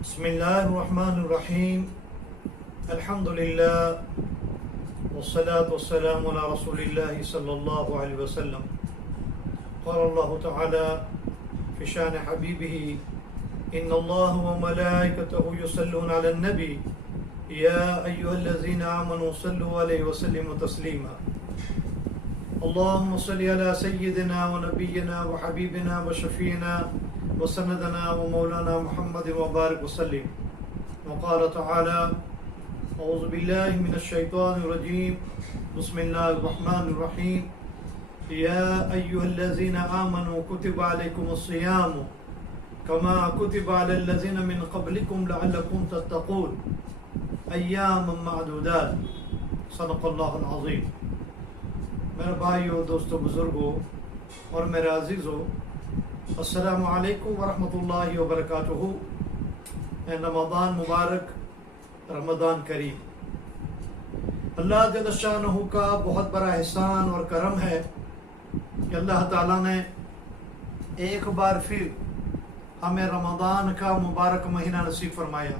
بسم الله الرحمن الرحيم. الحمد لله والصلاة والسلام على رسول الله صلى الله عليه وسلم. قال الله تعالى في شان حبيبه: إن الله وملائكته يصلون على النبي يا أيها الذين آمنوا صلوا عليه وسلموا تسليما. اللهم صل على سيدنا ونبينا وحبيبنا وشفينا وسندنا ومولانا محمد وبارك وسلم. وقال تعالى: أعوذ بالله من الشيطان الرجيم بسم الله الرحمن الرحيم. يا أيها الذين آمنوا كتب عليكم الصيام كما كتب على الذين من قبلكم لعلكم تتقون أياما معدودات. صدق اللہ العظیم. میرے بھائیو، دوستو، بزرگوں اور میرے عزیزوں، السلام علیکم ورحمۃ اللہ وبرکاتہ. رمضان مبارک، رمضان کریم. اللہ جل شانہ کا بہت بڑا احسان اور کرم ہے کہ اللہ تعالیٰ نے ایک بار پھر ہمیں رمضان کا مبارک مہینہ نصیب فرمایا.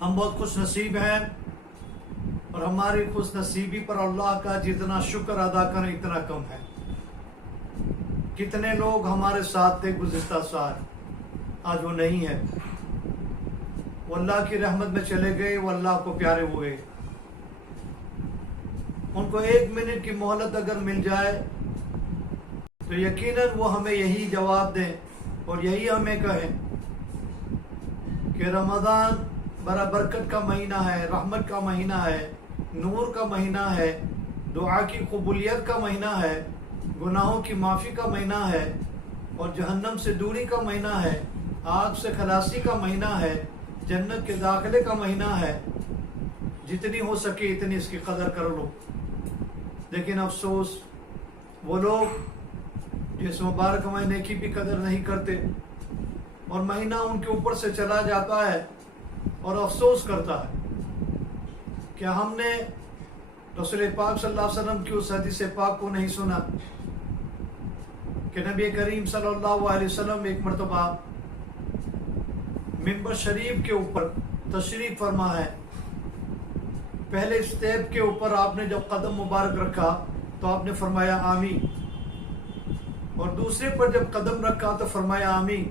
ہم بہت خوش نصیب ہیں اور ہماری خوش نصیبی پر اللہ کا جتنا شکر ادا کریں اتنا کم ہے. کتنے لوگ ہمارے ساتھ تھے گزشتہ سال، آج وہ نہیں ہے. وہ اللہ کی رحمت میں چلے گئے، وہ اللہ کو پیارے ہوئے. ان کو 1 منٹ کی مہلت اگر مل جائے تو یقیناً وہ ہمیں یہی جواب دیں اور یہی ہمیں کہیں کہ رمضان بڑا برکت کا مہینہ ہے، رحمت کا مہینہ ہے، نور کا مہینہ ہے، دعا کی قبولیت کا مہینہ ہے، گناہوں کی معافی کا مہینہ ہے، اور جہنم سے دوری کا مہینہ ہے، آگ سے خلاصی کا مہینہ ہے، جنت کے داخلے کا مہینہ ہے. جتنی ہو سکے اتنی اس کی قدر کر لو. لیکن افسوس وہ لوگ جو اس مبارک مہینے کی بھی قدر نہیں کرتے اور مہینہ ان کے اوپر سے چلا جاتا ہے اور افسوس کرتا ہے کہ ہم نے رسول پاک صلی اللہ علیہ وسلم کی اس حدیث پاک کو نہیں سنا کہ نبی کریم صلی اللہ علیہ وسلم ایک مرتبہ ممبر شریف کے اوپر تشریف فرما ہے. پہلے اسٹیپ کے اوپر آپ نے جب قدم مبارک رکھا تو آپ نے فرمایا آمین، اور دوسرے پر جب قدم رکھا تو فرمایا آمین،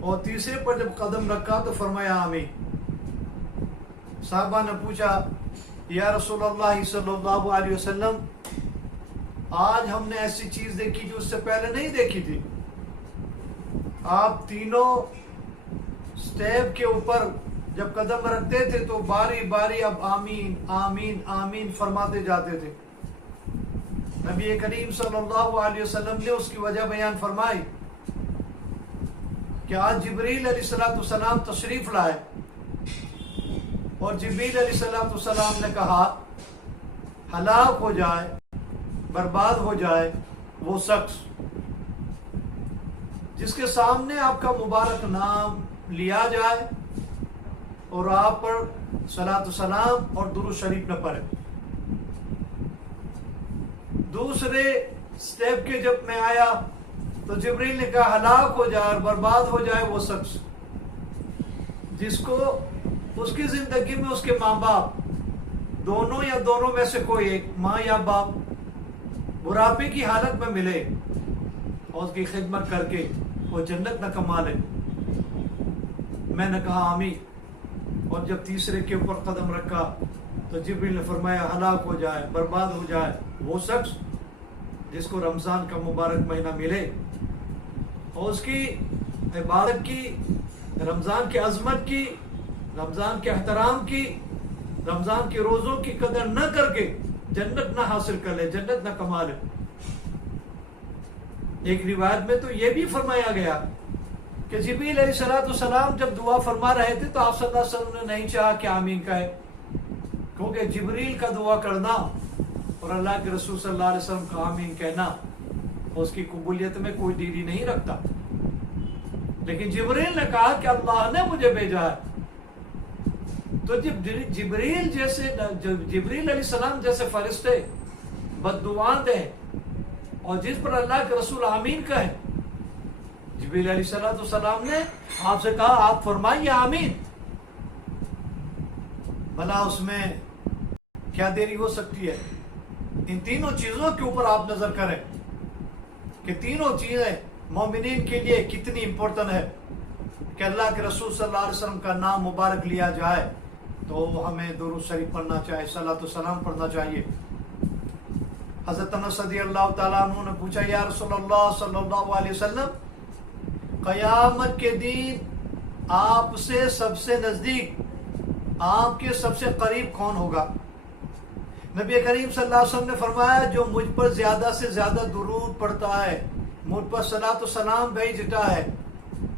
اور تیسرے پر جب قدم رکھا تو فرمایا آمین. صحابہ نے پوچھا: یا رسول اللہ صلی اللہ علیہ وسلم، آج ہم نے ایسی چیز دیکھی جو اس سے پہلے نہیں دیکھی تھی. آپ تینوں سٹیپ کے اوپر جب قدم رکھتے تھے تو باری باری اب آمین آمین آمین فرماتے جاتے تھے. نبی کریم صلی اللہ علیہ وسلم نے اس کی وجہ بیان فرمائی کہ آج جبریل علیہ السلام تشریف لائے اور جبریل علیہ السلام نے کہا ہلاک ہو جائے، برباد ہو جائے وہ شخص جس کے سامنے آپ کا مبارک نام لیا جائے اور آپ پر صلاۃ السلام اور درود شریف نہ پڑھے. دوسرے سٹیپ کے جب میں آیا تو جبریل نے کہا ہلاک ہو جائے اور برباد ہو جائے وہ شخص جس کو اس کی زندگی میں اس کے ماں باپ دونوں یا دونوں میں سے کوئی ایک، ماں یا باپ، بڑھاپے کی حالت میں ملے اور اس کی خدمت کر کے وہ جنت نہ کما لے. میں نے کہا آمین، اور جب تیسرے کے اوپر قدم رکھا تو جبریل نے فرمایا ہلاک ہو جائے، برباد ہو جائے وہ شخص جس کو رمضان کا مبارک مہینہ ملے اور اس کی عبادت کی، رمضان کی عظمت کی، رمضان کے احترام کی، رمضان کے روزوں کی قدر نہ کر کے جنت نہ حاصل کر لے، جنت نہ کما لے. ایک روایت میں تو یہ بھی فرمایا گیا کہ جبریل علیہ السلام جب دعا فرما رہے تھے تو آپ صلی اللہ علیہ وسلم نے نہیں چاہا کہ آمین کہے، کیونکہ جبریل کا دعا کرنا اور اللہ کے رسول صلی اللہ علیہ وسلم کا آمین کہنا اس کی قبولیت میں کوئی دیری نہیں رکھتا. لیکن جبریل نے کہا کہ اللہ نے مجھے بھیجا ہے، تو جبریل علیہ السلام جیسے فرشتے بد دعا دیں اور جس پر اللہ کے رسول آمین کہیں جبریل علیہ السلام نے آپ سے کہا آپ فرمائیے آمین. بھلا اس میں کیا دیری ہو سکتی ہے؟ ان تینوں چیزوں کے اوپر آپ نظر کریں کہ تینوں چیزیں مومنین کے لیے کتنی امپورٹنٹ ہے کہ اللہ کے رسول صلی اللہ علیہ وسلم کا نام مبارک لیا جائے تو ہمیں درود شریف پڑھنا چاہیے، صلاۃ و سلام پڑھنا چاہیے. حضرت انس رضی اللہ تعالیٰ عنہ نے پوچھا یا رسول اللہ صلی اللہ علیہ وسلم قیامت کے دن آپ سے سب سے نزدیک، آپ کے سب سے قریب کون ہوگا؟ نبی کریم صلی اللہ علیہ وسلم نے فرمایا جو مجھ پر زیادہ سے زیادہ درود پڑھتا ہے، مجھ پر صلاۃ و سلام بھیجتا ہے،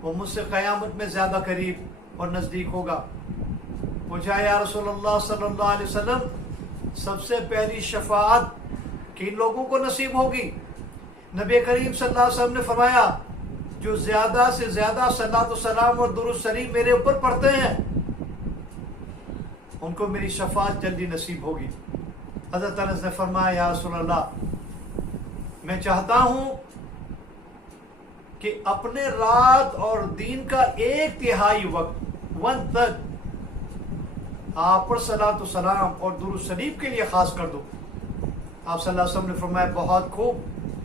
وہ مجھ سے قیامت میں زیادہ قریب اور نزدیک ہوگا. پوچھا یا رسول اللہ صلی اللہ علیہ وسلم سب سے پہلی شفاعت کن لوگوں کو نصیب ہوگی؟ نبی کریم صلی اللہ علیہ وسلم نے فرمایا جو زیادہ سے زیادہ صلاۃ و سلام اور درود شریف میرے اوپر پڑھتے ہیں ان کو میری شفاعت جلدی نصیب ہوگی. حضرت انس نے فرمایا یا رسول اللہ میں چاہتا ہوں کہ اپنے رات اور دن کا 1/3 وقت 1/3 آپ پر صلاۃ و سلام اور درود شریف کے لیے خاص کر دو. آپ صلی اللہ علیہ وسلم نے فرمایا بہت خوب،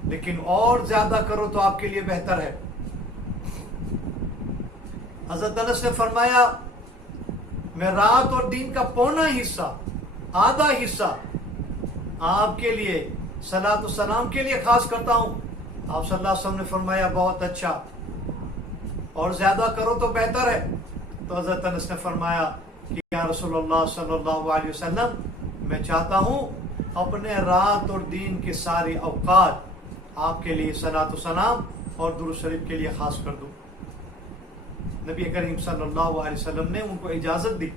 لیکن اور زیادہ کرو تو آپ کے لیے بہتر ہے. حضرت انس نے فرمایا میں رات اور دن کا پونا حصہ، آدھا حصہ آپ کے لیے صلاۃ و سلام کے لیے خاص کرتا ہوں. آپ صلی اللہ علیہ وسلم نے فرمایا بہت اچھا، اور زیادہ کرو تو بہتر ہے. تو حضرت انس نے فرمایا کہ یا رسول اللہ صلی اللہ علیہ وسلم میں چاہتا ہوں اپنے رات اور دن کے سارے اوقات آپ کے لیے صلاۃ و سلام اور درود شریف کے لیے خاص کر دوں. نبی کریم صلی اللہ علیہ وسلم نے ان کو اجازت دی.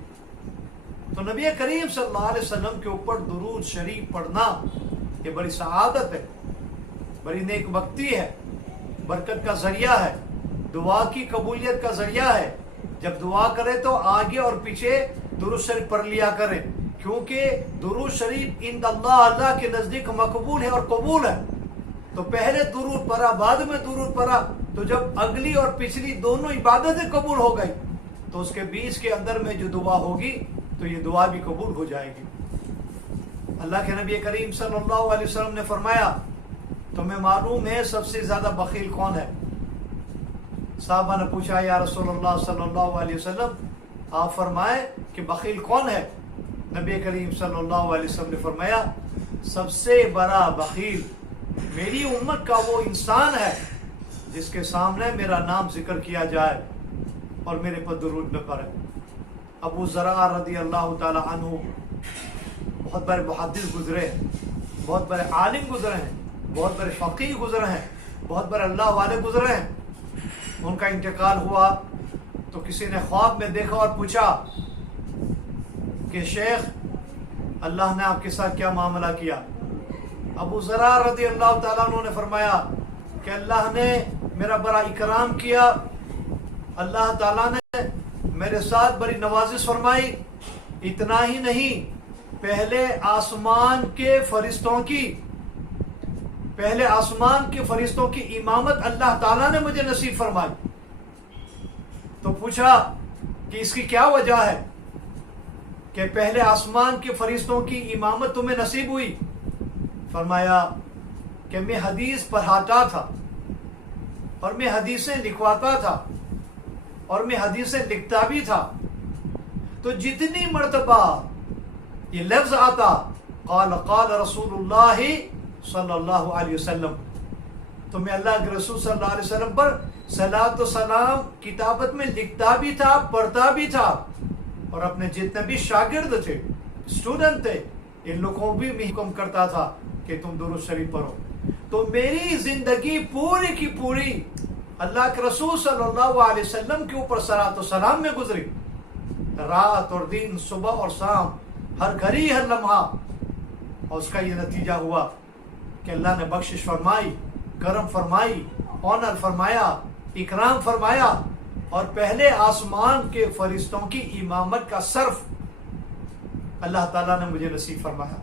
تو نبی کریم صلی اللہ علیہ وسلم کے اوپر درود شریف پڑھنا یہ بڑی سعادت ہے، بڑی نیک بختی ہے، برکت کا ذریعہ ہے، دعا کی قبولیت کا ذریعہ ہے. جب دعا کرے تو آگے اور پیچھے درود شریف پڑھ لیا کریں، کیونکہ درود شریف عند اللہ، اللہ کے نزدیک مقبول ہے اور قبول ہے. تو پہلے درود پڑھا، بعد میں درود پڑھا، تو جب اگلی اور پچھلی دونوں عبادتیں قبول ہو گئی تو اس کے بیچ کے اندر میں جو دعا ہوگی تو یہ دعا بھی قبول ہو جائے گی. اللہ کے نبی کریم صلی اللہ علیہ وسلم نے فرمایا تمہیں معلوم ہے سب سے زیادہ بخیل کون ہے؟ صحابہ نے پوچھا یا رسول اللہ صلی اللہ علیہ وسلم آپ فرمائے کہ بخیل کون ہے؟ نبی کریم صلی اللہ علیہ وسلم نے فرمایا سب سے بڑا بخیل میری امت کا وہ انسان ہے جس کے سامنے میرا نام ذکر کیا جائے اور میرے پر درود نہ پڑے. ابو ذرع رضی اللہ تعالی عنہ بہت بڑے محدث گزرے ہیں، بہت بڑے عالم گزرے ہیں، بہت بڑے فقیہ گزرے ہیں، بہت بڑے اللہ والے گزرے ہیں. ان کا انتقال ہوا تو کسی نے خواب میں دیکھا اور پوچھا کہ شیخ اللہ نے آپ کے ساتھ کیا معاملہ کیا؟ ابو ذرع رضی اللہ تعالیٰ عنہ نے فرمایا کہ اللہ نے میرا بڑا اکرام کیا، اللہ تعالیٰ نے میرے ساتھ بڑی نوازش فرمائی. اتنا ہی نہیں، پہلے آسمان کے فرشتوں کی امامت اللہ تعالیٰ نے مجھے نصیب فرمائی. تو پوچھا کہ اس کی کیا وجہ ہے کہ پہلے آسمان کے فرشتوں کی امامت تمہیں نصیب ہوئی؟ فرمایا کہ میں حدیث پڑھاتا تھا اور میں حدیثیں لکھواتا تھا اور میں حدیثیں لکھتا بھی تھا، تو جتنی مرتبہ یہ لفظ آتا قال قال رسول اللہ صلی اللہ علیہ وسلم تو میں اللہ کے رسول صلی اللہ علیہ وسلم پر صلاۃ و سلام کتابت میں لکھتا بھی تھا، پڑھتا بھی تھا، اور اپنے جتنے بھی شاگرد تھے، اسٹوڈنٹ تھے، ان لوگوں بھی میں حکم کرتا تھا کہ تم درود شریف پڑھو. تو میری زندگی پوری کی پوری اللہ کے رسول صلی اللہ علیہ وسلم کے اوپر صلاۃ و سلام میں گزری، رات اور دن، صبح اور شام، ہر گھڑی ہر لمحہ. اور اس کا یہ نتیجہ ہوا کہ اللہ نے بخشش فرمائی، کرم فرمائی، آنر فرمایا، اکرام فرمایا، اور پہلے آسمان کے فرشتوں کی امامت کا صرف اللہ تعالیٰ نے مجھے نصیب فرمایا.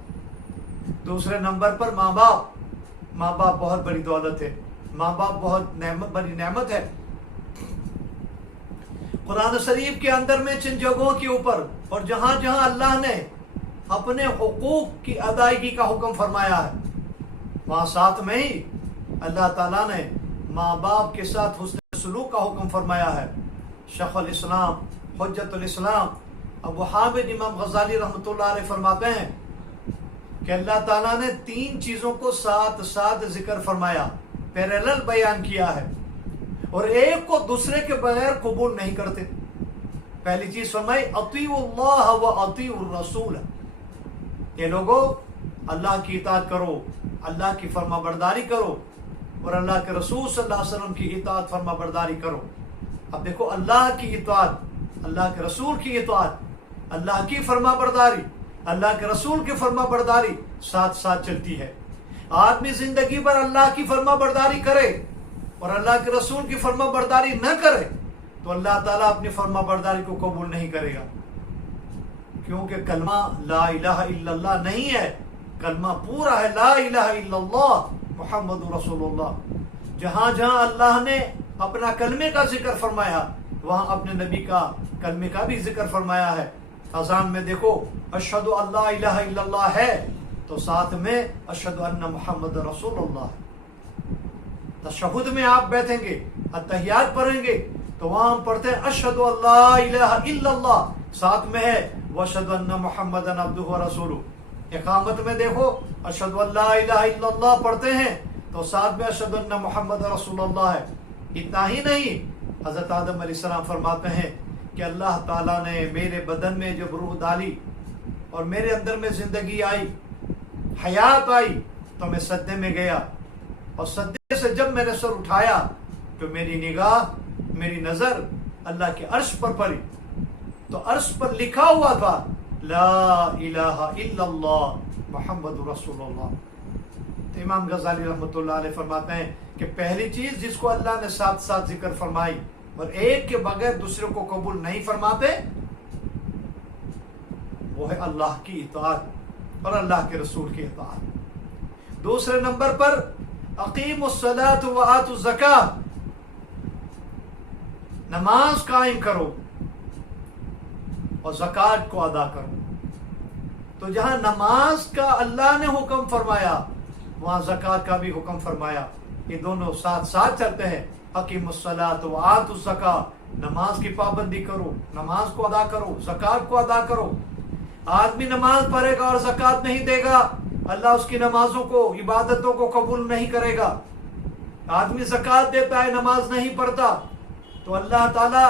دوسرے نمبر پر ماں باپ بہت بڑی دولت ہے، ماں باپ بہت بڑی نعمت ہے. قرآن شریف کے اندر میں جن جگہوں کے اوپر اور جہاں جہاں اللہ نے اپنے حقوق کی ادائیگی کا حکم فرمایا ہے، وہاں ساتھ میں ہی اللہ تعالیٰ نے ماں باپ کے ساتھ حسن سلوک کا حکم فرمایا ہے۔ شیخ الاسلام حجت الاسلام ابو حامد امام غزالی رحمۃ اللہ علیہ فرماتے ہیں کہ اللہ تعالیٰ نے 3 چیزوں کو ساتھ ساتھ ذکر فرمایا، پیرالل بیان کیا ہے، اور ایک کو دوسرے کے بغیر قبول نہیں کرتے۔ پہلی چیز فرمائی اطیعوا اللہ و اطیعوا الرسول، یہ لوگوں اللہ کی اطاعت کرو، اللہ کی فرما برداری کرو، اور اللہ کے رسول صلی اللہ علیہ وسلم کی اطاعت فرما برداری کرو۔ اب دیکھو، اللہ کی اطاعت، اللہ کے رسول کی اطاعت، اللہ کی فرما برداری، اللہ کے رسول کی فرما برداری ساتھ ساتھ چلتی ہے۔ آدمی زندگی پر اللہ کی فرما برداری کرے اور اللہ کے رسول کی فرما برداری نہ کرے تو اللہ تعالیٰ اپنی فرما برداری کو قبول نہیں کرے گا، کیونکہ کلمہ لا الہ الا اللہ نہیں ہے، کلمہ پورا ہے لا الہ الا اللہ محمد رسول اللہ۔ جہاں جہاں اللہ نے اپنا کلمے کا ذکر فرمایا وہاں اپنے نبی کا کلمے کا بھی ذکر فرمایا ہے۔ اذان میں دیکھو اشہد ان لا الہ الا اللہ ہے تو ساتھ میں اشہد ان محمد رسول اللہ ہے۔ تشہد میں آپ بیٹھیں گے، اتحیات پڑھیں گے تو وہاں ہم پڑھتے ہیں اشہد ان لا الہ الا اللہ، ساتھ میں ہے واشہد ان محمد عبدہ ورسولہ۔ اقامت میں دیکھو اشہد ان لا الہ الا اللہ پڑھتے ہیں تو ساتھ میں اشہد ان محمد رسول اللہ ہے۔ اتنا ہی نہیں، حضرت آدم علیہ السلام فرماتے ہیں کہ اللہ تعالیٰ نے میرے بدن میں جب روح ڈالی اور میرے اندر میں زندگی آئی، حیات آئی، تو میں سجدے میں گیا، اور سجدے سے جب میں نے سر اٹھایا تو میری نگاہ، میری نظر اللہ کے عرش پر پڑی، تو عرش پر لکھا ہوا تھا لا الہ الا اللہ محمد رسول اللہ۔ تو امام غزالی رحمۃ اللہ علیہ فرماتے ہیں کہ پہلی چیز جس کو اللہ نے ساتھ ساتھ ذکر فرمائی اور ایک کے بغیر دوسرے کو قبول نہیں فرماتے، وہ ہے اللہ کی اطاعت اور اللہ کے رسول کی اطاعت۔ دوسرے نمبر پر اقیموا الصلاۃ وآتوا الزکاۃ، نماز قائم کرو اور زکوٰۃ کو ادا کرو۔ تو جہاں نماز کا اللہ نے حکم فرمایا وہاں زکوٰۃ کا بھی حکم فرمایا، یہ دونوں ساتھ ساتھ چلتے ہیں۔ اقیموا الصلاۃ وآتوا الزکاۃ، نماز کی پابندی کرو، نماز کو ادا کرو، زکوٰۃ کو ادا کرو۔ آدمی نماز پڑھے گا اور زکوٰۃ نہیں دے گا، اللہ اس کی نمازوں کو، عبادتوں کو قبول نہیں کرے گا۔ آدمی زکوٰۃ دیتا ہے، نماز نہیں پڑھتا تو اللہ تعالیٰ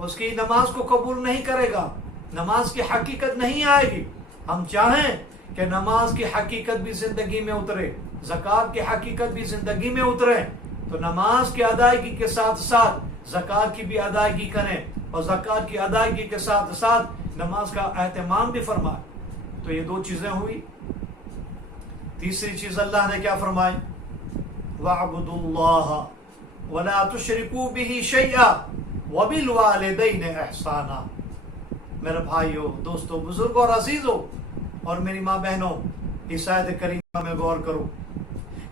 اس کی نماز کو قبول نہیں کرے گا، نماز کی حقیقت نہیں آئے گی۔ ہم چاہیں کہ نماز کی حقیقت بھی زندگی میں اترے، زکوٰۃ کی حقیقت بھی زندگی میں اترے، تو نماز کی ادائیگی کے ساتھ ساتھ زکوٰۃ کی بھی ادائیگی کریں، اور زکوٰۃ کی ادائیگی کے ساتھ ساتھ نماز کا اہتمام بھی فرمائیں۔ تو یہ 2 چیزیں ہوئی۔ تیسری چیز اللہ نے کیا فرمائی؟ وَاعْبُدُوا اللَّهَ وَلَا تُشْرِكُوا بِهِ شَيْئًا وَبِالْوَالِدَيْنِ إِحْسَانًا۔ میرے بھائیو، دوستو، بزرگوں اور عزیزوں اور میری ماں بہنوں، اس آیت کریمہ میں غور کرو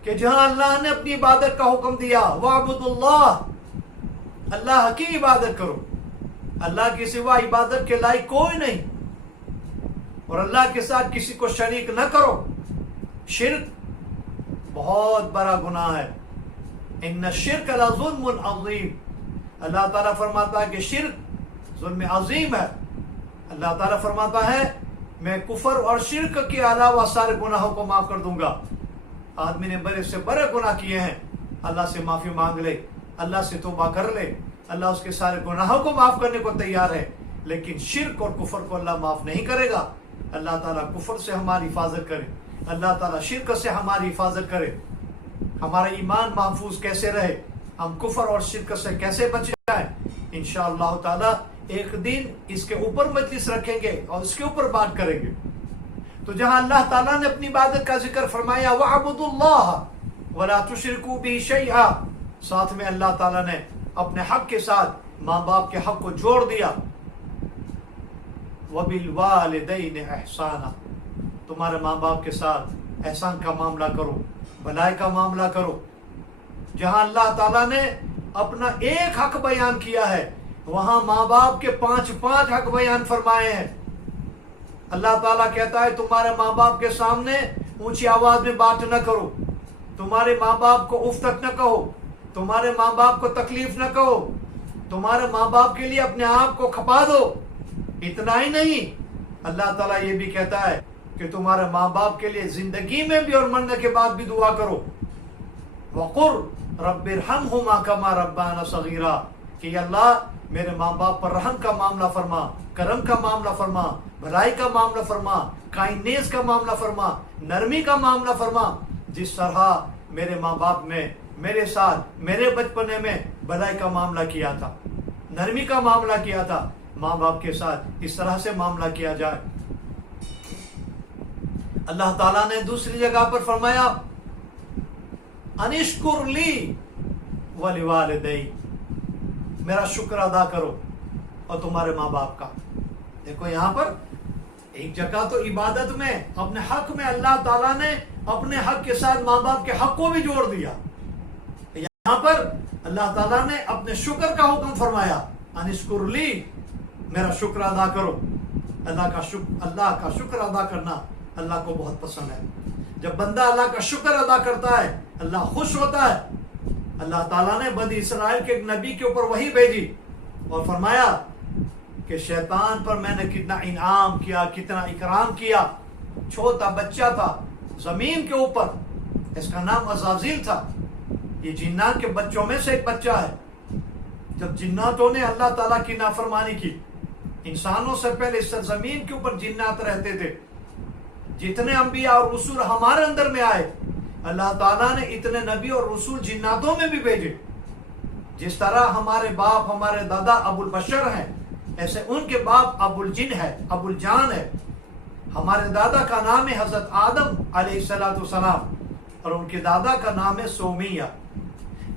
کہ جہاں اللہ نے اپنی عبادت کا حکم دیا، وَاعْبُدُوا اللَّهَ، اللہ کی عبادت کرو، اللہ کے سوا عبادت کے لائق کوئی نہیں، اور اللہ کے ساتھ کسی کو شریک نہ کرو۔ شرک بہت بڑا گناہ ہے، ان الشرک لظلم عظیم، اللہ تعالیٰ فرماتا ہے کہ شرک ظلم عظیم ہے۔ اللہ تعالیٰ فرماتا ہے میں کفر اور شرک کے علاوہ سارے گناہوں کو معاف کر دوں گا۔ آدمی نے بڑے سے بڑے گناہ کیے ہیں، اللہ سے معافی مانگ لے، اللہ سے توبہ کر لے، اللہ اس کے سارے گناہوں کو معاف کرنے کو تیار ہے، لیکن شرک اور کفر کو اللہ معاف نہیں کرے گا۔ اللہ تعالیٰ کفر سے ہماری حفاظت کرے، اللہ تعالیٰ شرک سے ہماری حفاظت کرے۔ ہمارا ایمان محفوظ کیسے رہے، ہم کفر اور شرک سے کیسے بچ جائیں، انشاءاللہ تعالیٰ ایک دن اس کے اوپر مجلس رکھیں گے اور اس کے اوپر بات کریں گے۔ تو جہاں اللہ تعالیٰ نے اپنی عبادت کا ذکر فرمایا وَاعْبُدُوا اللَّهَ وَلَا تُشْرِكُوا بِهِ شَيْئًا، ساتھ میں اللہ تعالیٰ نے اپنے حق کے ساتھ ماں باپ کے حق کو جوڑ دیا۔ وَبِالْوَالِدَيْنِ إِحْسَانًا، تمہارے ماں باپ کے ساتھ احسان کا معاملہ کرو، بھلائی کا معاملہ کرو۔ جہاں اللہ تعالیٰ نے اپنا ایک حق بیان کیا ہے وہاں ماں باپ کے 5 حق بیان فرمائے ہیں۔ اللہ تعالیٰ کہتا ہے تمہارے ماں باپ کے سامنے اونچی آواز میں بات نہ کرو، تمہارے ماں باپ کو اف تک نہ کہو، تمہارے ماں باپ کو تکلیف نہ کہو، تمہارے ماں باپ کے لیے اپنے آپ کو کھپا دو۔ اتنا ہی نہیں، اللہ تعالیٰ یہ بھی کہتا ہے کہ تمہارے ماں باپ کے لیے زندگی میں بھی اور مرنے کے بعد بھی دعا کرو۔ وَقُلْ رَبِّ ارْحَمْهُمَا كَمَا رَبَّيَانِي صَغِيرًا، کہ اللہ میرے ماں باپ پر رحم کا معاملہ فرما، کرم کا معاملہ فرما، بھلائی کا معاملہ فرما، کائنڈنیس کا معاملہ فرما، نرمی کا معاملہ فرما، جس طرح میرے ماں باپ نے میرے ساتھ میرے بچپنے میں بھلائی کا معاملہ کیا تھا، نرمی کا معاملہ کیا تھا، ماں باپ کے ساتھ اس طرح سے معاملہ کیا جائے۔ اللہ تعالیٰ نے دوسری جگہ پر فرمایا انشکر لی ولیوالدی، میرا شکر ادا کرو اور تمہارے ماں باپ کا۔ دیکھو یہاں پر ایک جگہ تو عبادت میں اپنے حق میں اللہ تعالیٰ نے اپنے حق کے ساتھ ماں باپ کے حق کو بھی جوڑ دیا، یہاں پر اللہ تعالیٰ نے اپنے شکر کا حکم فرمایا انشکر لی، میرا شکر ادا کرو۔ اللہ کا شکر ادا کرنا اللہ کو بہت پسند ہے۔ جب بندہ اللہ کا شکر ادا کرتا ہے اللہ خوش ہوتا ہے۔ اللہ تعالیٰ نے بنی اسرائیل کے ایک نبی کے اوپر وحی بھیجی اور فرمایا کہ شیطان پر میں نے کتنا انعام کیا، کتنا اکرام کیا۔ چھوٹا بچہ تھا زمین کے اوپر، اس کا نام عزازیل تھا، یہ جنات کے بچوں میں سے ایک بچہ ہے۔ جب جناتوں نے اللہ تعالیٰ کی نافرمانی کی، انسانوں سے پہلے اس زمین کے اوپر جنات رہتے تھے، جتنے انبیاء اور رسول ہمارے اندر میں آئے اللہ تعالیٰ نے اتنے نبی اور رسول جناتوں میں بھی بھیجے۔ جس طرح ہمارے باپ ہمارے دادا ابو البشر ہیں، ایسے ان کے باپ ابو الجن ہے، ابو الجان ہے۔ ہمارے دادا کا نام ہے حضرت آدم علیہ السلام اور ان کے دادا کا نام ہے سومیہ۔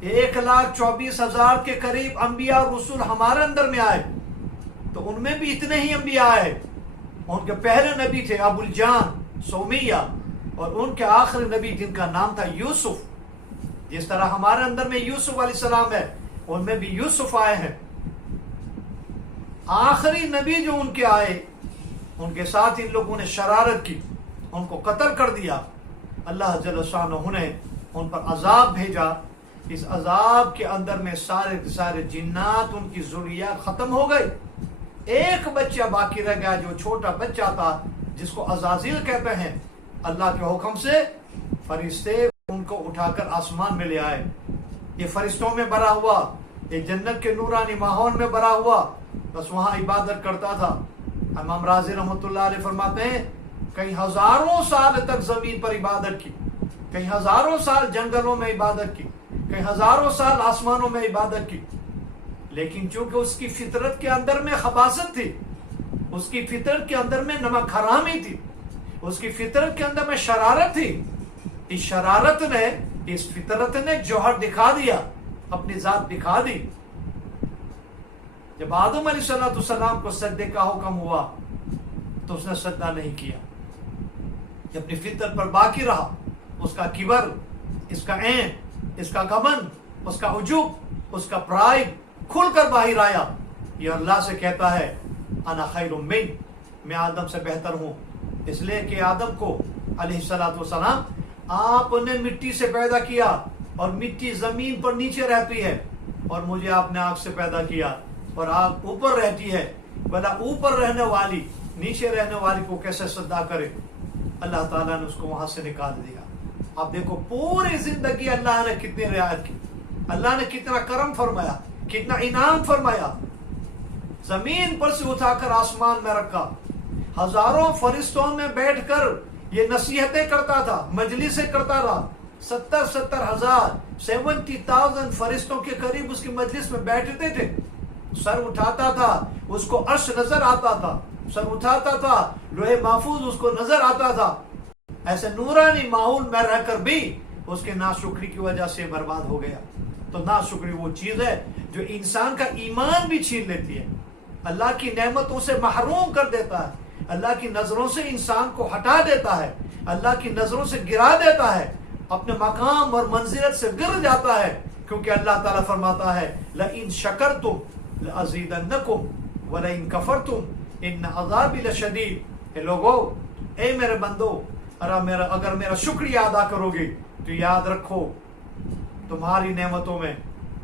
1,24,000 کے قریب انبیاء اور رسول ہمارے اندر میں آئے، تو ان میں بھی اتنے ہی انبیاء آئے۔ ان کے پہلے نبی تھے ابو الجان سومیہ، اور ان کے آخری نبی جن کا نام تھا یوسف۔ جس طرح ہمارے اندر میں یوسف علیہ السلام ہے، ان میں بھی یوسف آئے ہیں۔ آخری نبی جو ان کے آئے، ان کے ساتھ ان لوگوں نے شرارت کی، ان کو قتل کر دیا۔ اللہ جل شانہ نے ان پر عذاب بھیجا۔ اس عذاب کے اندر میں سارے جنات، ان کی ذریات ختم ہو گئی۔ ایک بچہ باقی رہ گیا جو چھوٹا بچہ تھا، جس کو عزازیل کہتے ہیں۔ اللہ کے حکم سے فرشتے ان کو اٹھا کر آسمان میں لے آئے۔ یہ فرشتوں میں بھرا ہوا، یہ جنت کے نورانی ماحول میں بھرا ہوا، بس وہاں عبادت کرتا تھا۔ امام راضی رحمۃ اللہ علیہ فرماتے ہیں کئی ہزاروں سال تک زمین پر عبادت کی، کئی ہزاروں سال جنگلوں میں عبادت کی، کئی ہزاروں سال آسمانوں میں عبادت کی، لیکن چونکہ اس کی فطرت کے اندر میں خباثت تھی، اس کی فطرت کے اندر میں نمک حرامی تھی، اس کی فطرت کے اندر میں شرارت تھی، اس شرارت نے، اس فطرت نے جوہر دکھا دیا، اپنی ذات دکھا دی۔ جب آدم علیہ السلام کو سجدے کا حکم ہوا تو اس نے سجدہ نہیں کیا، یہ اپنی فطرت پر باقی رہا۔ اس کا کبر، اس کا عین، اس کا گھمنڈ، اس کا عجب، اس کا پرائڈ کھل کر باہر آیا۔ یہ اللہ سے کہتا ہے انا خیر من، میں آدم سے بہتر ہوں، اس لیے کہ آدم کو علیہ السلام آپ نے مٹی سے پیدا کیا، اور مٹی زمین پر نیچے رہتی ہے، اور مجھے آپ نے آگ سے پیدا کیا اور آگ اوپر رہتی ہے۔ بھلا اوپر رہنے والی نیچے رہنے والی کو کیسے سجدہ کرے؟ اللہ تعالیٰ نے اس کو وہاں سے نکال دیا۔ اب دیکھو پوری زندگی اللہ نے کتنی رعایت کی، اللہ نے کتنا کرم فرمایا، کتنا انعام فرمایا۔ زمین پر سے اٹھا کر آسمان میں رکھا، ہزاروں فرشتوں میں بیٹھ کر یہ نصیحتیں کرتا تھا، مجلسیں کرتا رہا۔ 70,000 فرشتوں کے قریب اس کی مجلس میں بیٹھتے تھے۔ سر اٹھاتا تھا اس کو عرش نظر آتا تھا، سر اٹھاتا تھا لوح محفوظ اس کو نظر آتا تھا۔ ایسے نورانی ماحول میں رہ کر بھی اس کے ناشکری کی وجہ سے برباد ہو گیا۔ تو ناشکری وہ چیز ہے جو انسان کا ایمان بھی چھین لیتی ہے، اللہ کی نعمتوں سے محروم کر دیتا ہے، اللہ کی نظروں سے انسان کو ہٹا دیتا ہے، اللہ کی نظروں سے گرا دیتا ہے، اپنے مقام اور منزلت سے گر جاتا ہے۔ کیونکہ اللہ تعالیٰ فرماتا ہے لَإِن شَكَرْتُمْ لَأَزِيدَنَّكُمْ وَلَئِن كَفَرْتُمْ إِنَّ عَذَابِي لَشَدِيدٌ۔ اے لوگو، اے میرے بندو، اگر میرا شکریہ ادا کرو گے تو یاد رکھو تمہاری نعمتوں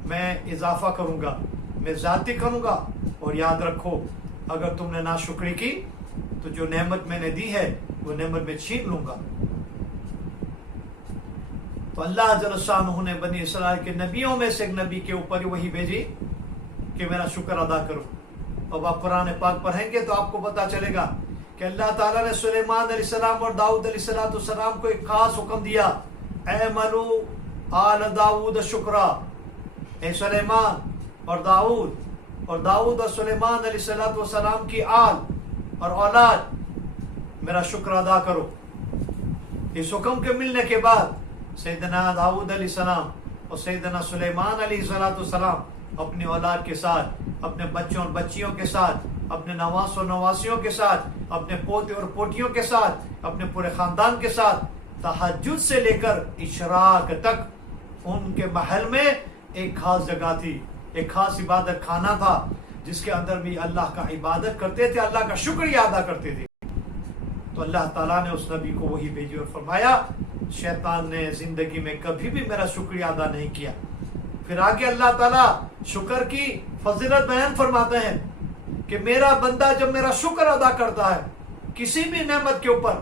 میں اضافہ کروں گا، میں زیادتی کروں گا، اور یاد رکھو اگر تم نے ناشکری کی تو جو نعمت میں نے دی ہے وہ نعمت میں چھین لوں گا۔ تو اللہ جل شانہ نے بنی اسرائیل کے نبیوں میں سے ایک نبی کے اوپر وہی بھیجی کہ میرا شکر ادا کرو۔ اب آپ قرآن پاک پڑھیں گے تو آپ کو پتا چلے گا کہ اللہ تعالیٰ نے سلیمان علیہ السلام اور داؤد علیہ السلام کو ایک خاص حکم دیا، اعملوا آل داؤد شکرا۔ اے سلیمان اور داؤد اور سلیمان علیہ السلام کی آل اور اولاد، میرا شکر ادا کرو۔ اس حکم کے ملنے کے بعد سیدنا داؤد علیہ السلام اور سیدنا سلیمان علیہ السلام اپنی اولاد کے ساتھ، اپنے بچوں اور بچیوں کے ساتھ، اپنے نواس و نواسیوں کے ساتھ، اپنے پوتے اور پوتیوں کے ساتھ، اپنے پورے خاندان کے ساتھ تہجد سے لے کر اشراق تک ان کے محل میں ایک خاص جگہ تھی، ایک خاص عبادت خانہ تھا جس کے اندر بھی اللہ کا عبادت کرتے تھے، اللہ کا شکریہ ادا کرتے تھے۔ تو اللہ تعالیٰ نے اس نبی کو وہی بھیجی اور فرمایا شیطان نے زندگی میں کبھی بھی میرا شکریہ ادا نہیں کیا۔ پھر آگے اللہ تعالیٰ شکر کی فضیلت بیان فرماتے ہیں کہ میرا بندہ جب میرا شکر ادا کرتا ہے کسی بھی نعمت کے اوپر،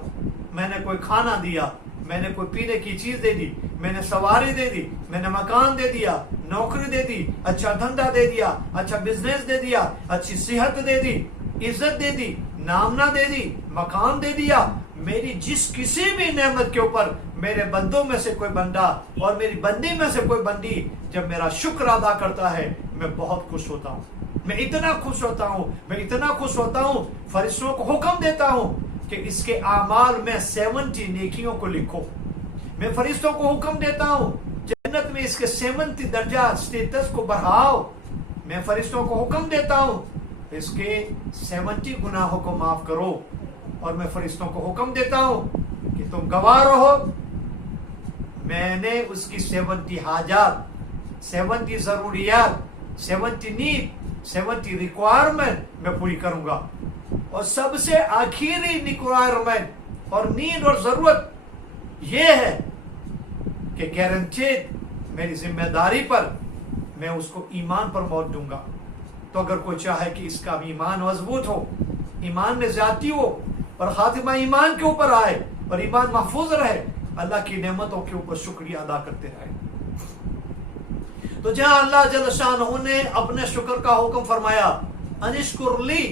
میں نے کوئی کھانا دیا، میں نے کوئی پینے کی چیز دے دی، میں نے سواری دے دی، میں نے مکان دے دیا، نوکری دے دی، اچھا دھندا دے دیا، اچھا بزنس دے دیا، اچھی صحت دے دی، عزت دے دی، نامنا دے دی، مکان دے دیا، میری جس کسی بھی نعمت کے اوپر میرے بندوں میں سے کوئی بندہ اور میری بندی میں سے کوئی بندی جب میرا شکر ادا کرتا ہے میں بہت خوش ہوتا ہوں، میں اتنا خوش ہوتا ہوں فرشتوں کو حکم دیتا ہوں کہ اس کے اعمال میں 70 نیکیوں کو لکھو۔ میں فرشتوں کو حکم دیتا ہوں جنت میں اس کے 70 درجات سٹیٹس کو بڑھاؤ۔ میں فرشتوں کو حکم دیتا ہوں اس کے 70 گناہوں کو معاف کرو، اور میں فرشتوں کو حکم دیتا ہوں کہ تم گواہ رہو میں نے اس کی 70 حاجات، 70 ضروریات، 70 نیڈ، 70 ریکوائرمنٹ میں پوری کروں گا۔ اور سب سے آخری ریکوائرمنٹ اور نیڈ اور ضرورت یہ ہے کہ گارنٹیڈ میری ذمہ داری پر میں اس کو ایمان پر موت دوں گا۔ تو اگر کوئی چاہے کہ اس کا ایمان مضبوط ہو، ایمان میں زیادتی ہو اور خاتمہ ایمان کے اوپر آئے اور ایمان محفوظ رہے، اللہ کی نعمتوں کے اوپر شکریہ ادا کرتے رہے۔ تو جہاں اللہ جل شانہ نے اپنے شکر کا حکم فرمایا انشکر لی،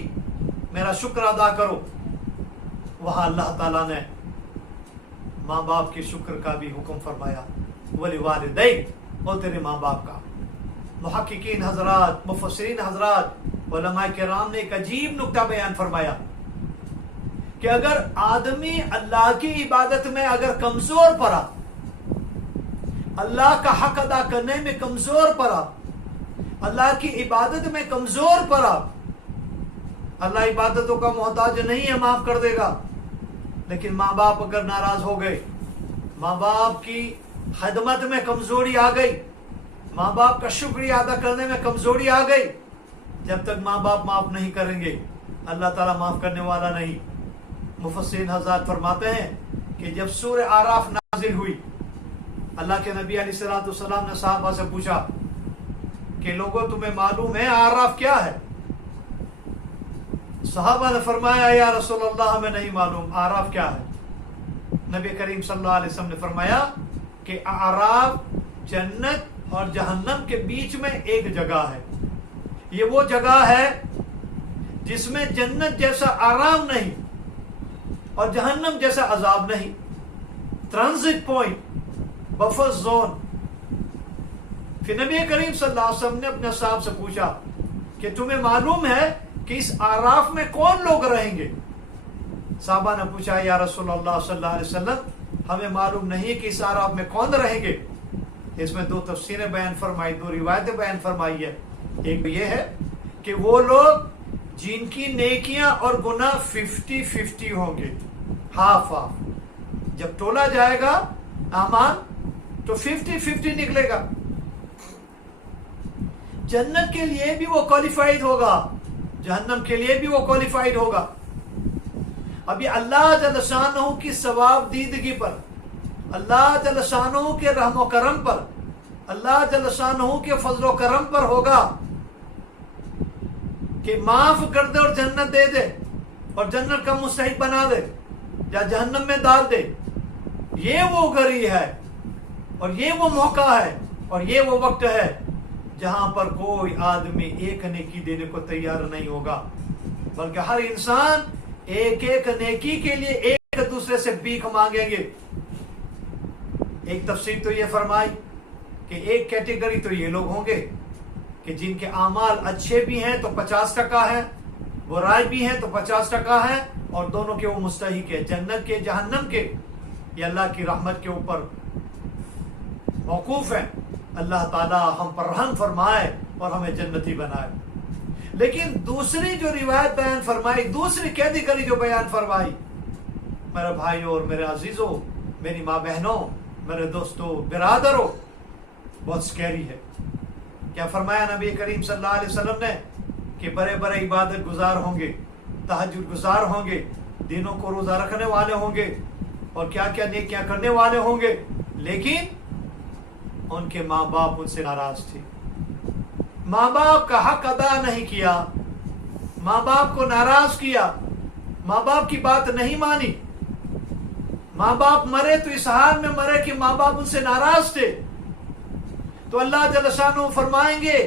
میرا شکر ادا کرو، وہاں اللہ تعالیٰ نے ماں باپ کے شکر کا بھی حکم فرمایا، ولی والدین، اور تیرے ماں باپ کا۔ محققین حضرات، مفسرین حضرات، علماء کرام نے ایک عجیب نکتہ بیان فرمایا کہ اگر آدمی اللہ کی عبادت میں اگر کمزور پڑا، اللہ کا حق ادا کرنے میں کمزور پڑا، اللہ کی عبادت میں کمزور پڑا، اللہ عبادتوں کا محتاج نہیں ہے، معاف کر دے گا، لیکن ماں باپ اگر ناراض ہو گئے، ماں باپ کی خدمت میں کمزوری آ گئی، ماں باپ کا شکریہ ادا کرنے میں کمزوری آ گئی، جب تک ماں باپ معاف نہیں کریں گے اللہ تعالیٰ معاف کرنے والا نہیں۔ مفسرین حضرات فرماتے ہیں کہ جب سورہ اعراف نازل ہوئی، اللہ کے نبی علیہ السلام نے صحابہ سے پوچھا کہ لوگوں تمہیں معلوم ہے اعراف کیا ہے؟ صحابہ نے فرمایا یا رسول اللہ ہمیں نہیں معلوم اعراف کیا ہے۔ نبی کریم صلی اللہ علیہ وسلم نے فرمایا کہ اعراف جنت اور جہنم کے بیچ میں ایک جگہ ہے، یہ وہ جگہ ہے جس میں جنت جیسا آرام نہیں اور جہنم جیسا عذاب نہیں، ٹرانزٹ پوائنٹ، بفر زون۔ پھر نبی کریم صلی اللہ علیہ وسلم نے اپنے صاحب سے پوچھا کہ تمہیں معلوم ہے کہ اس اعراف میں کون لوگ رہیں گے؟ صحابہ نے پوچھا یا رسول اللہ صلی اللہ علیہ وسلم ہمیں معلوم نہیں کہ اس اعراف میں کون رہیں گے۔ اس میں دو تفسیریں بیان فرمائی، دو روایتیں بیان فرمائی ہے۔ ایک یہ ہے کہ وہ لوگ جن کی نیکیاں اور گناہ 50-50 ہوں گے، ہاف ہاف، جب تولا جائے گا اعمال تو 50-50 نکلے گا۔ جنت کے لیے بھی وہ کوالیفائڈ ہوگا، جہنم کے لیے بھی وہ کوالیفائڈ ہوگا۔ ابھی اللہ جل شانہ کی ثواب دیدگی پر، اللہ جل شانہ کے رحم و کرم پر، اللہ جل شانہ کے فضل و کرم پر ہوگا کہ معاف کر دے اور جنت دے دے اور جنت کا مستحق بنا دے یا جہنم میں ڈال دے۔ یہ وہ گھڑی ہے اور یہ وہ موقع ہے اور یہ وہ وقت ہے جہاں پر کوئی آدمی ایک نیکی دینے کو تیار نہیں ہوگا، بلکہ ہر انسان ایک ایک نیکی کے لیے ایک دوسرے سے بھیک مانگیں گے۔ ایک تفسیر تو یہ فرمائی کہ ایک کیٹیگری تو یہ لوگ ہوں گے کہ جن کے اعمال اچھے بھی ہیں تو 50% ہے، برائے بھی ہیں تو 50% ہے، اور دونوں کے وہ مستحق ہے، جنت کے جہنم کے، یہ اللہ کی رحمت کے اوپر موقوف ہے۔ اللہ تعالی ہم پر رحم فرمائے اور ہمیں جنتی بنائے۔ لیکن دوسری جو روایت بیان فرمائی، دوسری کیٹیگری جو بیان فرمائی، میرے بھائیوں اور میرے عزیزوں، میری ماں بہنوں، میرے دوستوں، برادروں، بہت سکیری ہے۔ کیا فرمایا نبی کریم صلی اللہ علیہ وسلم نے کہ بڑے بڑے عبادت گزار ہوں گے، تہجد گزار ہوں گے، دینوں کو روزہ رکھنے والے ہوں گے اور کیا کیا نیکیاں کرنے والے ہوں گے، لیکن ان کے ماں باپ ان سے ناراض تھے، ماں باپ کا حق ادا نہیں کیا، ماں باپ کو ناراض کیا، ماں باپ کی بات نہیں مانی، ماں باپ مرے تو اس حال میں مرے کہ ماں باپ ان سے ناراض تھے، تو اللہ جل شانہ فرمائیں گے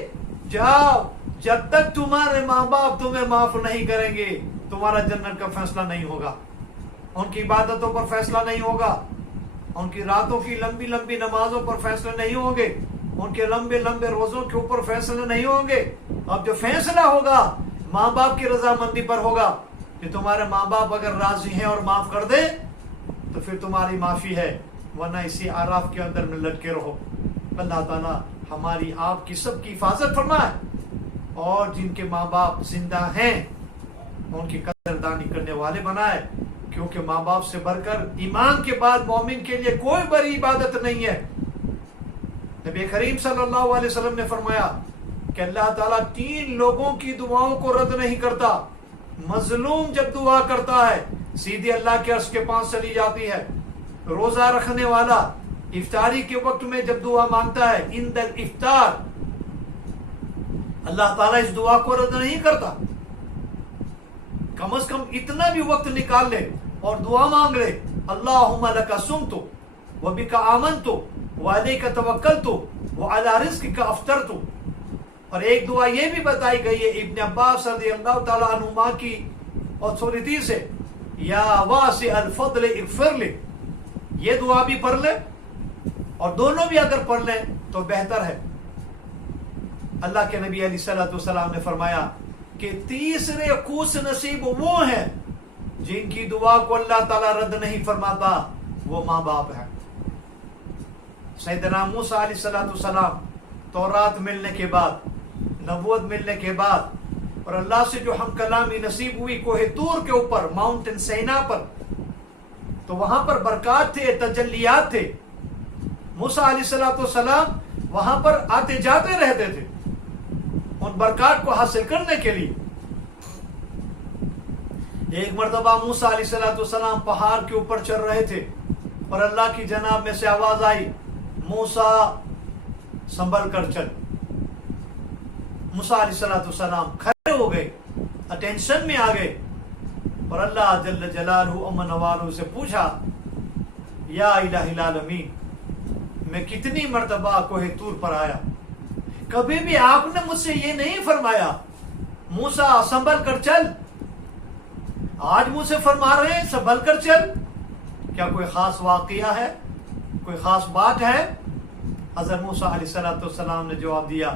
جاؤ، جب تک تمہارے ماں باپ تمہیں معاف نہیں کریں گے تمہارا جنت کا فیصلہ نہیں ہوگا، ان کی عبادتوں پر فیصلہ نہیں ہوگا، ان کی راتوں کی لمبی لمبی نمازوں پر فیصلے نہیں ہوں گے، ان کے لمبے لمبے روزوں کے اوپر فیصلے نہیں ہوں گے۔ اب جو فیصلہ ہوگا ماں باپ کی رضامندی پر ہوگا کہ تمہارے ماں باپ اگر راضی ہیں اور معاف کر دیں تو پھر تمہاری معافی ہے، ورنہ اسی اعراف کے اندر میں لٹکے رہو۔ اللہ تعالی ہماری آپ کی سب کی حفاظت فرمائے، اور جن کے ماں باپ زندہ ہیں ان کی قدردانی کرنے والے بنائے، کیونکہ ماں باپ سے بڑھ کر ایمان کے بعد مومن کے لیے کوئی بڑی عبادت نہیں ہے۔ نبی کریم صلی اللہ علیہ وسلم نے فرمایا کہ اللہ تعالیٰ 3 لوگوں کی دعاؤں کو رد نہیں کرتا۔ مظلوم جب دعا کرتا ہے سیدھی اللہ کے عرش کے پاس چلی جاتی ہے، روزہ رکھنے والا افطاری کے وقت میں جب دعا مانگتا ہے عند الافطار، اللہ تعالیٰ اس دعا کو رد نہیں کرتا۔ کم از کم اتنا بھی وقت نکال لے اور دعا مانگ لے، اللہم لک صمت وبک آمنت وعلیک توکلت وعلی رزقک افطرت۔ اور ایک دعا یہ بھی بتائی گئی ہے ابن عباس رضی اللہ تعالیٰ عنہما کی اتھارٹی سے، یا واسع الفضل اغفر لے، یہ دعا بھی پڑھ لے اور دونوں بھی اگر پڑھ لیں تو بہتر ہے۔ اللہ کے نبی علیہ الصلوۃ والسلام نے فرمایا کہ تیسرے خوش نصیب وہ ہیں جن کی دعا کو اللہ تعالیٰ رد نہیں فرماتا، وہ ماں باپ ہیں۔ سیدنا موسیٰ علیہ السلام تورات ملنے کے بعد، نبوت ملنے کے بعد، اور اللہ سے جو ہم کلامی نصیب ہوئی کوہ طور کے اوپر، ماؤنٹن سینا پر، تو وہاں پر برکات تھے، تجلیات تھے۔ موسیٰ علیہ السلام وہاں پر آتے جاتے رہتے تھے ان برکات کو حاصل کرنے کے لیے۔ ایک مرتبہ موسیٰ علیہ السلام پہاڑ کے اوپر چڑھ رہے تھے اور اللہ کی جناب میں سے آواز آئی، موسیٰ سنبھل کر چل۔ موسیٰ علیہ السلام کھڑے ہو گئے، اٹینشن میں آ گئے، اور اللہ جل جلالہ امن والوں سے پوچھا، یا الہ العالمین، میں کتنی مرتبہ کوہ طور پر آیا، کبھی بھی آپ نے مجھ سے یہ نہیں فرمایا موسیٰ سنبھل کر چل، آج مجھ سے فرما رہے ہیں سنبھل کر چل۔ کیا کوئی خاص واقعہ ہے، کوئی خاص بات ہے؟ حضرت موسیٰ علیہ السلام نے جواب دیا،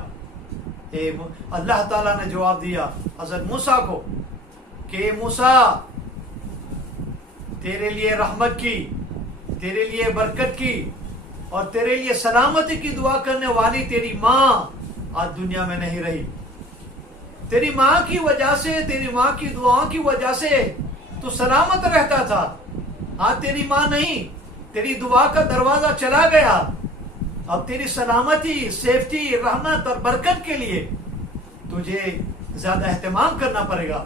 اللہ تعالیٰ نے جواب دیا حضرت موسیٰ کو کہ موسیٰ، تیرے لیے رحمت کی، تیرے لیے برکت کی اور تیرے لیے سلامتی کی دعا کرنے والی تیری ماں آج دنیا میں نہیں رہی۔ تیری ماں کی وجہ سے، تیری ماں کی دعاؤں کی وجہ سے تو سلامت رہتا تھا، آج تیری ماں نہیں، تیری دعا کا دروازہ چلا گیا، اب تیری سلامتی، سیفٹی، رحمت اور برکت کے لیے تجھے زیادہ اہتمام کرنا پڑے گا۔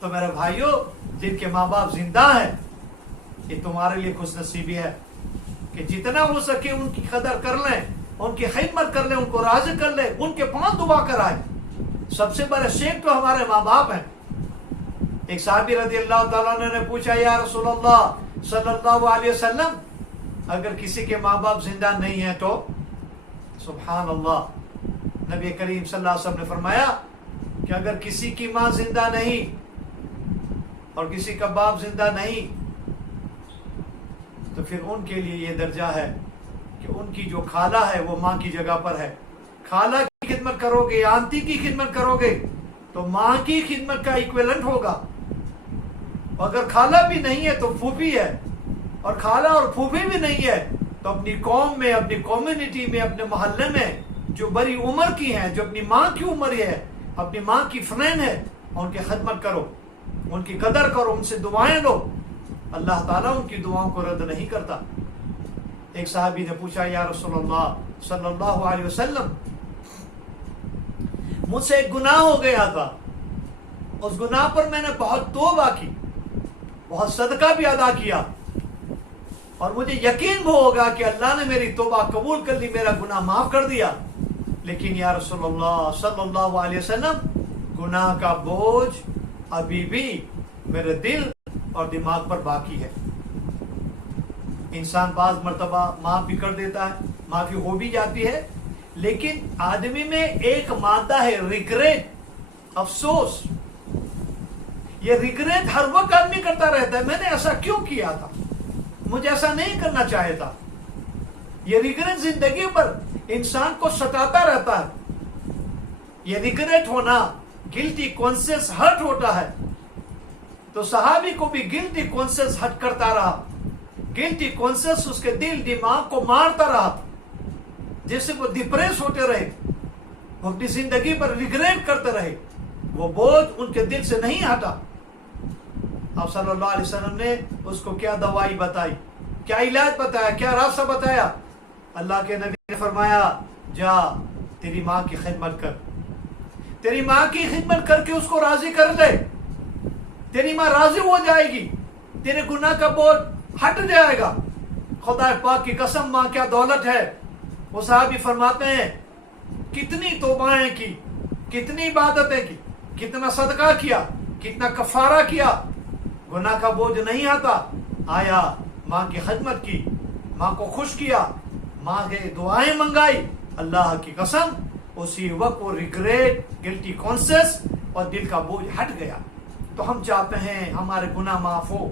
تو میرے بھائیوں، جن کے ماں باپ زندہ ہیں، یہ تمہارے لیے خوش نصیبی ہے کہ جتنا ہو سکے ان کی قدر کر لیں، ان کی خدمت کر لیں، ان کو راضی کر لیں، ان کے پاس دعا کرائیں۔ سب سے بڑے شیخ تو ہمارے ماں باپ ہیں۔ ایک صحابی رضی اللہ تعالیٰ عنہ نے پوچھا، یا رسول اللہ صلی اللہ علیہ وسلم، اگر کسی کے ماں باپ زندہ نہیں ہیں تو؟ سبحان اللہ، نبی کریم صلی اللہ علیہ وسلم نے فرمایا کہ اگر کسی کی ماں زندہ نہیں اور کسی کا باپ زندہ نہیں تو پھر ان کے لیے یہ درجہ ہے کہ ان کی جو خالہ ہے وہ ماں کی جگہ پر ہے۔ خالہ کی خدمت کرو گے، آنٹی کی خدمت کرو گے تو ماں کی خدمت کا ایکویلنٹ ہوگا۔ اگر خالہ بھی نہیں ہے تو پھوپھی ہے، اور خالہ اور پھوپھی بھی نہیں ہے تو اپنی قوم میں، اپنی کمیونٹی میں، اپنے محلے میں جو بڑی عمر کی ہیں، جو اپنی ماں کی عمر ہے، اپنی ماں کی فرینڈ ہے، ان کی خدمت کرو، ان کی قدر کرو، ان سے دعائیں لو۔ اللہ تعالیٰ ان کی دعاؤں کو رد نہیں کرتا۔ ایک صحابی نے پوچھا، یا رسول اللہ صلی اللہ علیہ وسلم، مجھ سے ایک گناہ ہو گیا تھا، اس گناہ پر میں نے بہت توبہ کی، بہت صدقہ بھی ادا کیا، اور مجھے یقین بھی ہوگا کہ اللہ نے میری توبہ قبول کر لی، میرا گناہ معاف کر دیا، لیکن یا رسول اللہ صلی اللہ علیہ وسلم، گناہ کا بوجھ ابھی بھی میرے دل اور دماغ پر باقی ہے۔ انسان بعض مرتبہ معاف بھی کر دیتا ہے، معافی ہو بھی جاتی ہے، لیکن آدمی میں ایک مادہ ہے ریگریٹ، افسوس۔ یہ ریگریٹ ہر وقت آدمی کرتا رہتا ہے، میں نے ایسا کیوں کیا تھا، مجھے ایسا نہیں کرنا چاہیے تھا۔ یہ ریگریٹ زندگی پر انسان کو ستاتا رہتا ہے۔ یہ ریگریٹ ہونا، گلٹی کانشیس ہرٹ ہوتا ہے۔ تو صحابی کو بھی گلٹی کانشیس ہرٹ کرتا رہا، گلٹی کانشیس اس کے دل دماغ کو مارتا رہا، جس سے وہ ڈپریس ہوتے رہے، وہ اپنی زندگی پر ریگریٹ کرتے رہے، وہ بوجھ ان کے دل سے نہیں ہٹا۔ آپ صلی اللہ علیہ وسلم نے اس کو کیا دوائی بتائی، کیا علاج بتایا، کیا راستہ بتایا؟ اللہ کے نبی نے فرمایا، جا تیری ماں کی خدمت کر، تیری ماں کی خدمت کر کے اس کو راضی کر لے، تیری ماں راضی ہو جائے گی، تیرے گناہ کا بوجھ ہٹ جائے گا۔ خدا پاک کی قسم، ماں کیا دولت ہے۔ وہ صحابی فرماتے ہیں، کتنی توبائیں کی، کتنی عبادتیں کی، کتنا صدقہ کیا، کتنا کفارہ کیا، گناہ کا بوجھ نہیں آتا۔ آیا ماں کی خدمت کی، ماں کو خوش کیا، ماں کے دعائیں منگائی، اللہ کی قسم اسی وقت وہ ریگریٹ، گلٹی کانشیس اور دل کا بوجھ ہٹ گیا۔ تو ہم چاہتے ہیں ہمارے گناہ معاف ہو،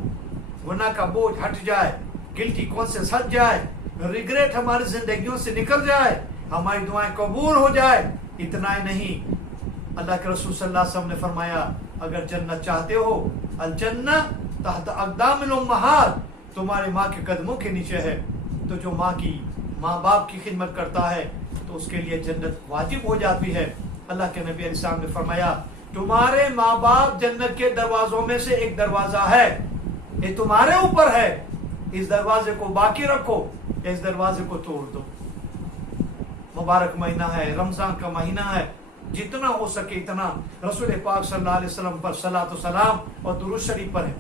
گناہ کا بوجھ ہٹ جائے، گلٹی کانشیس ہٹ جائے، ریگریٹ ہماری زندگیوں سے نکل جائے، ہماری دعائیں قبول ہو جائے۔ اتنا ہی نہیں، اللہ کے رسول صلی اللہ علیہ وسلم نے فرمایا، اگر جنت چاہتے ہو، الجنہ تحت اقدام الامہات، تمہاری ماں کے قدموں کے نیچے ہے۔ تو جو ماں باپ کی خدمت کرتا ہے تو اس کے لیے جنت واجب ہو جاتی ہے۔ اللہ کے نبی علیہ السلام نے فرمایا، تمہارے ماں باپ جنت کے دروازوں میں سے ایک دروازہ ہے، یہ تمہارے اوپر ہے، اس دروازے کو باقی رکھو، اس دروازے کو توڑ دو۔ مبارک مہینہ ہے، رمضان کا مہینہ ہے، جتنا ہو سکے اتنا رسول پاک صلی اللہ علیہ وسلم پر صلاۃ و سلام اور درود شریف پڑھیں۔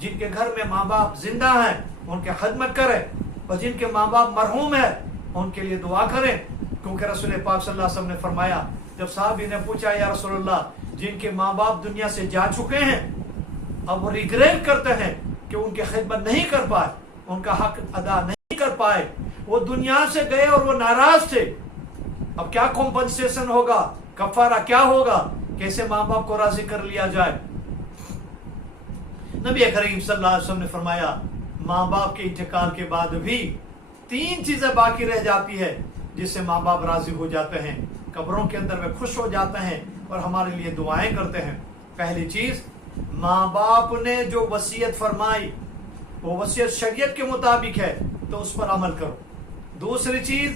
جن کے گھر میں ماں باپ زندہ ہیں ان کی خدمت کریں، اور جن کے ماں باپ مرحوم ہیں ان کے لیے دعا کریں، کیونکہ رسول پاک صلی اللہ علیہ وسلم نے فرمایا، جب صحابی نے پوچھا، یا رسول اللہ، جن کے ماں باپ دنیا سے جا چکے ہیں، اب وہ ریگریٹ کرتے ہیں کہ ان کی خدمت نہیں کر پائے، ان کا حق ادا نہیں کر پائے، وہ دنیا سے گئے اور وہ ناراض تھے، اب کیا کمپنسیشن ہوگا، کفارہ کیا ہوگا، کیسے ماں باپ کو راضی کر لیا جائے؟ نبی کریم صلی اللہ علیہ وسلم نے فرمایا، ماں باپ کے انتقال کے بعد بھی 3 چیزیں باقی رہ جاتی ہے جس سے ماں باپ راضی ہو جاتے ہیں، قبروں کے اندر وہ خوش ہو جاتے ہیں اور ہمارے لیے دعائیں کرتے ہیں۔ پہلی چیز، ماں باپ نے جو وصیت فرمائی وہ وصیت شریعت کے مطابق ہے تو اس پر عمل کرو۔ دوسری چیز،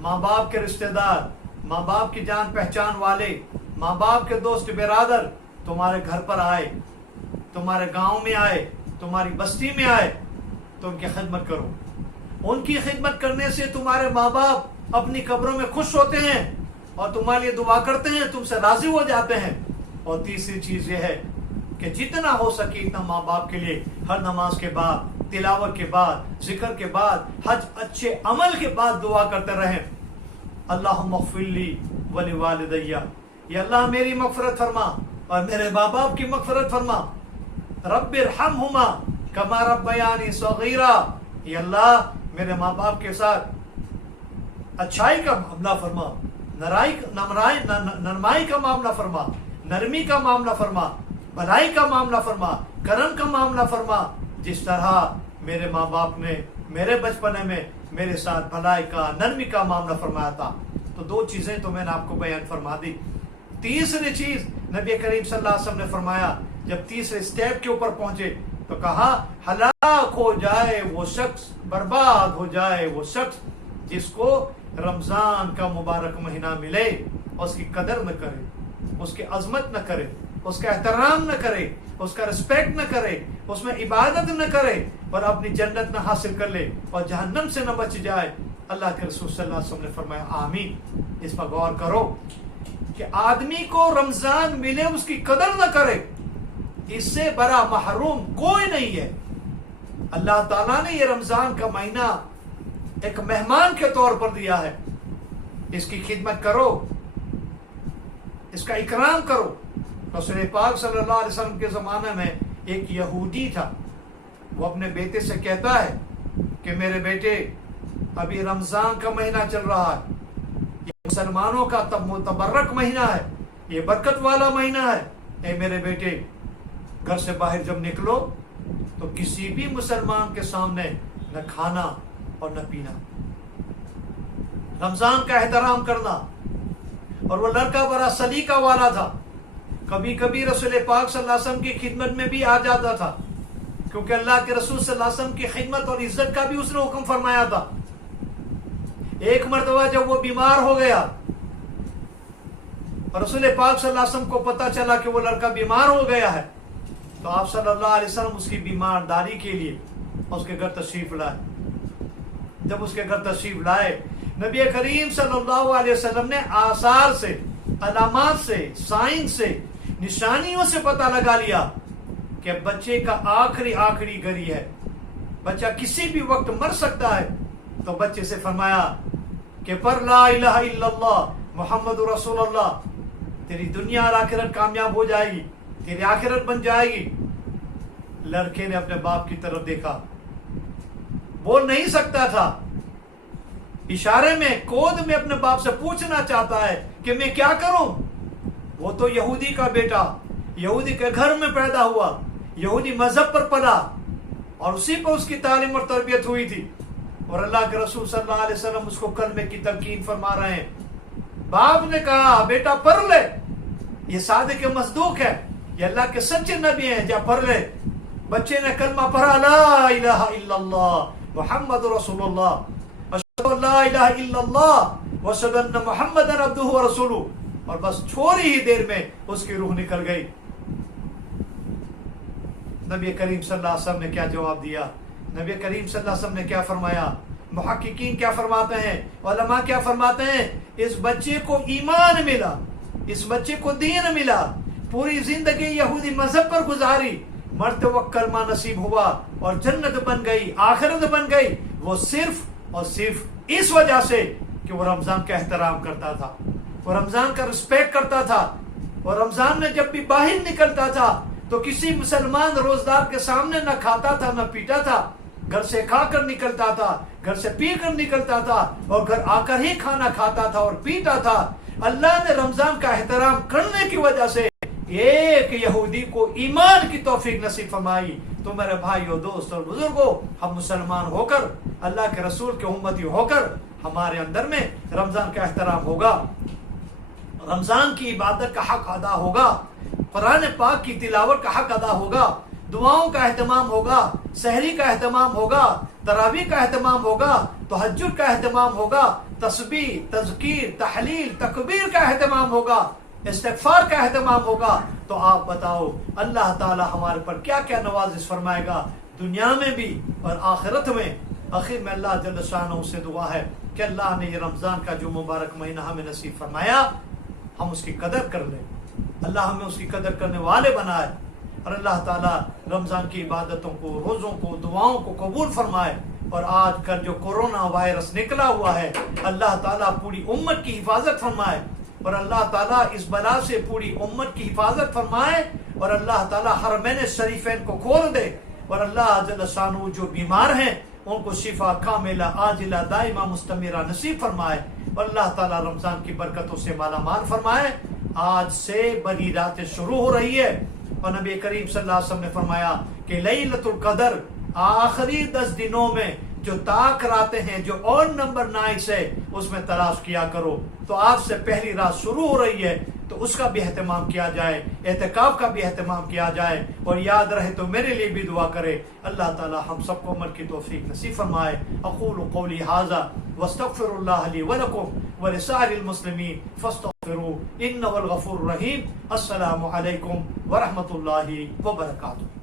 ماں باپ کے رشتہ دار، ماں باپ کی جان پہچان والے، ماں باپ کے دوست برادر تمہارے گھر پر آئے، تمہارے گاؤں میں آئے، تمہاری بستی میں آئے تو ان کی خدمت کرو، ان کی خدمت کرنے سے تمہارے ماں باپ اپنی قبروں میں خوش ہوتے ہیں اور تمہارے لیے دعا کرتے ہیں، تم سے راضی ہو جاتے ہیں۔ اور تیسری چیز یہ ہے کہ جتنا ہو سکے اتنا ماں باپ کے لیے ہر نماز کے بعد، تلاوت کے بعد، ذکر کے بعد، حج اچھے عمل کے بعد دعا کرتے رہیں۔ اللہم اغفر لی ولوالدی، یا اللہ میری مغفرت فرما اور میرے ماں باپ کی مغفرت فرما۔ رب ارحمہما کما ربیانی صغیرا، یا اللہ میرے ماں باپ کے ساتھ اچھائی کا معاملہ فرما، نرمائی کا معاملہ فرما، نرمی کا معاملہ فرما، بھلائی کا معاملہ فرما، کرم کا معاملہ فرما، جس طرح میرے ماں باپ نے میرے بچپنے میں میرے ساتھ بھلائی کا، نرمی کا معاملہ فرمایا تھا۔ تو دو چیزیں تو میں نے آپ کو بیان فرما دی۔ تیسری چیز نبی کریم صلی اللہ علیہ وسلم نے فرمایا، جب تیسرے سٹیپ کے اوپر پہنچے تو کہا ہلاک ہو جائے وہ شخص، برباد ہو جائے وہ شخص جس کو رمضان کا مبارک مہینہ ملے اور اس کی قدر نہ کرے، اس کی عظمت نہ کرے، اس کا احترام نہ کرے، اس کا رسپیکٹ نہ کرے، اس میں عبادت نہ کرے اور اپنی جنت نہ حاصل کر لے اور جہنم سے نہ بچ جائے۔ اللہ کے رسول صلی اللہ علیہ وسلم نے فرمایا آمین۔ اس پر غور کرو کہ آدمی کو رمضان ملے اس کی قدر نہ کرے، اس سے بڑا محروم کوئی نہیں ہے۔ اللہ تعالیٰ نے یہ رمضان کا مہینہ ایک مہمان کے طور پر دیا ہے، اس کی خدمت کرو، اس کا اکرام کرو۔ رسول پاک صلی اللہ علیہ وسلم کے زمانے میں ایک یہودی تھا، وہ اپنے بیٹے سے کہتا ہے کہ میرے بیٹے ابھی رمضان کا مہینہ چل رہا ہے، یہ مسلمانوں کا متبرک مہینہ ہے، یہ برکت والا مہینہ ہے، اے میرے بیٹے گھر سے باہر جب نکلو تو کسی بھی مسلمان کے سامنے نہ کھانا اور نہ پینا، رمضان کا احترام کرنا۔ اور وہ لڑکا بڑا سلیقہ والا تھا، کبھی کبھی رسول پاک صلی اللہ علیہ وسلم کی خدمت میں بھی آ جاتا تھا، کیونکہ اللہ کے رسول صلی اللہ علیہ وسلم کی خدمت اور عزت کا بھی اس نے حکم فرمایا تھا۔ ایک مرتبہ جب وہ بیمار ہو گیا اور رسول پاک صلی اللہ علیہ وسلم کو پتا چلا کہ وہ لڑکا بیمار ہو گیا ہے، تو آپ صلی اللہ علیہ وسلم اس کی بیمارداری کے لیے اس کے گھر تشریف لائے۔ جب اس کے گھر تشریف لائے، نبی کریم صلی اللہ علیہ وسلم نے آثار سے، علامات سے، سائن سے، نشانیوں سے پتہ لگا لیا کہ بچے کا آخری گھڑی ہے، بچہ کسی بھی وقت مر سکتا ہے۔ تو بچے سے فرمایا کہ پر لا الہ الا اللہ محمد رسول اللہ، تیری دنیا اور آخرت کامیاب ہو جائے گی، تیری آخرت بن جائے گی۔ لڑکے نے اپنے باپ کی طرف دیکھا، بول نہیں سکتا تھا، اشارے میں، کود میں اپنے باپ سے پوچھنا چاہتا ہے کہ میں کیا کروں۔ وہ تو یہودی کا بیٹا، یہودی کے گھر میں پیدا ہوا، یہودی مذہب پر پلا اور اسی پر اس کی تعلیم اور تربیت ہوئی تھی، اور اللہ کے رسول صلی اللہ علیہ وسلم اس کو کلمے کی تلقین فرما رہے ہیں۔ باپ نے کہا بیٹا پڑھ لے، یہ صادق مصدوق ہے، یہ اللہ کے سچے نبی ہیں، جا پڑھ لے۔ بچے نے کلمہ پڑھا، لا الہ الا اللہ محمد رسول اللہ، اشہد ان لا الہ الا اللہ واشہد ان محمد عبدہ ورسولہ، اور بس تھوڑی ہی دیر میں اس کی روح نکل گئی۔ نبی کریم صلی اللہ علیہ وسلم نے کیا جواب دیا؟ نبی کریم صلی اللہ علیہ وسلم نے کیا فرمایا؟ محققین کیا فرماتے ہیں، علماء کیا فرماتے ہیں؟ اس بچے کو ایمان ملا، اس بچے کو دین ملا، پوری زندگی یہودی مذہب پر گزاری، مرتے وقت کلمہ نصیب ہوا اور جنت بن گئی، آخرت بن گئی، وہ صرف اور صرف اس وجہ سے کہ وہ رمضان کا احترام کرتا تھا، وہ رمضان کا رسپیکٹ کرتا تھا، اور رمضان میں جب بھی باہر نکلتا تھا تو کسی مسلمان روزدار کے سامنے نہ کھاتا تھا نہ پیتا تھا، گھر سے کھا کر نکلتا تھا، گھر سے پی کر نکلتا تھا، اور گھر آ کر ہی کھانا کھاتا تھا اور پیتا تھا۔ اللہ نے رمضان کا احترام کرنے کی وجہ سے ایک یہودی کو ایمان کی توفیق نصیب فرمائی۔ تو میرے بھائیو، دوست اور بزرگوں، ہم مسلمان ہو کر، اللہ کے رسول کے امتی ہو کر، ہمارے اندر میں رمضان کا احترام ہوگا، رمضان کی عبادت کا حق ادا ہوگا، قرآن پاک کی تلاوت کا حق ادا ہوگا، دعاؤں کا اہتمام ہوگا، سحری کا اہتمام ہوگا، تراویح کا اہتمام ہوگا، تہجد کا اہتمام ہوگا، تسبیح، تذکیر، تحلیل، تکبیر کا اہتمام ہوگا، استغفار کا اہتمام ہوگا۔ تو آپ بتاؤ اللہ تعالی ہمارے پر کیا کیا نوازش فرمائے گا، دنیا میں بھی اور آخرت میں۔ آخر میں اللہ جل شانہ سے دعا ہے کہ اللہ نے یہ رمضان کا جو مبارک مہینہ ہمیں نصیب فرمایا ہم اس کی قدر کر لیں، اللہ ہمیں اس کی قدر کرنے والے بنائے، اور اللہ تعالیٰ رمضان کی عبادتوں کو، روزوں کو، دعاؤں کو قبول فرمائے۔ اور آج کل جو کورونا وائرس نکلا ہوا ہے اللہ تعالیٰ پوری امت کی حفاظت فرمائے، اور اللہ تعالیٰ اس بلا سے پوری امت کی حفاظت فرمائے، اور اللہ تعالیٰ حرمین شریفین کو کھول دے، اور اللہ جل شانہ جو بیمار ہیں ان کو شفا کاملہ عاجلہ دائمہ مستمرہ نصیب فرمائے، اور اللہ تعالیٰ رمضان کی برکتوں سے مالا مال فرمائے۔ آج سے بڑی راتیں شروع ہو رہی ہے، اور نبی کریم صلی اللہ علیہ وسلم نے فرمایا کہ لیلۃ القدر آخری 10 دنوں میں جو طاق راتیں ہیں، جو اور نمبر 9 ہے اس میں تلاش کیا کرو۔ تو آپ سے پہلی رات شروع ہو رہی ہے تو اس کا بھی اہتمام کیا جائے، اعتکاف کا بھی اہتمام کیا جائے، اور یاد رہے تو میرے لیے بھی دعا کرے۔ اللہ تعالی ہم سب کو عمل کی توفیق نصیب فرمائے۔ اقول قولی ھذا واستغفر اللہ لی ولکم ولسائر المسلمین فاستغفروہ انہ هو الغفور الرحیم۔ السلام علیکم ورحمۃ اللہ وبرکاتہ۔